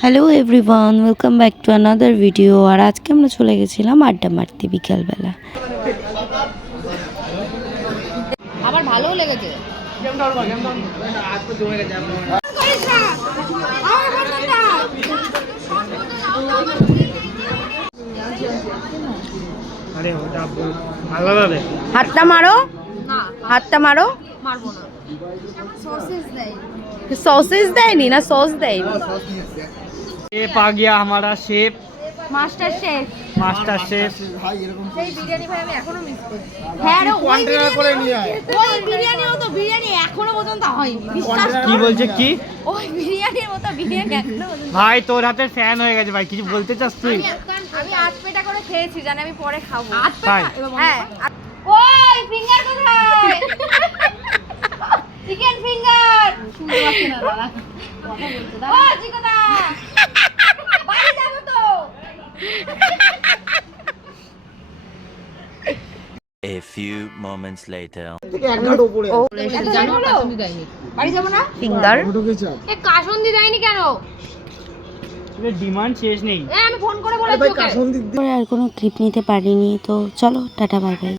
Hello everyone, welcome back to another video. আর আজকে আমরা চলে গেছিলাম আড্ডা মারতে বিকালবেলা। আমার ভালোও লেগেছে। হাতটা মারো, হাতটা মারো। মারবো না। সসেজ দেয়। সসেজ দেয়নি না, সস দেয়নি। शेफ आ गया हमारा chef master chef. Master chef সেই বিরিয়ানি ভাই আমি এখনো মিস করি। হ্যাঁ রে, ওই কন্টেনার করে নিয়ে আয় ওই বিরিয়ানির মতো বিরিয়ানি এখনো পর্যন্ত হয়নি। বিশ্বাস কি বলছে কি ওই বিরিয়ানির মতো বিরিয়ানি এখনো পর্যন্ত। ভাই তোর হাতের ফ্যান হয়ে গেছে ভাই, কিছু বলতে চাস তুই? আমি 8 পেটা করে খেয়েছি, জানি আমি পরে খাবো। 8 তাই? পেটা? হ্যাঁ। ওই ফিঙ্গার কোথায়? Chicken finger. শুনতে পাচ্ছি না দাদা। কথা বলছে দাদা। ও চিকোদা। বাড়ি যাব তো। A few moments later. বাড়ি যাব না? ফিঙ্গার। এ কাসুন্দি দেয়নি কেন? ডিমান্ড শেষ নেই। আমি ফোন করে বলেছি ওকে। আর কোনো ক্লিপ নিতে পারিনি, তো চলো টাটা বাই বাই।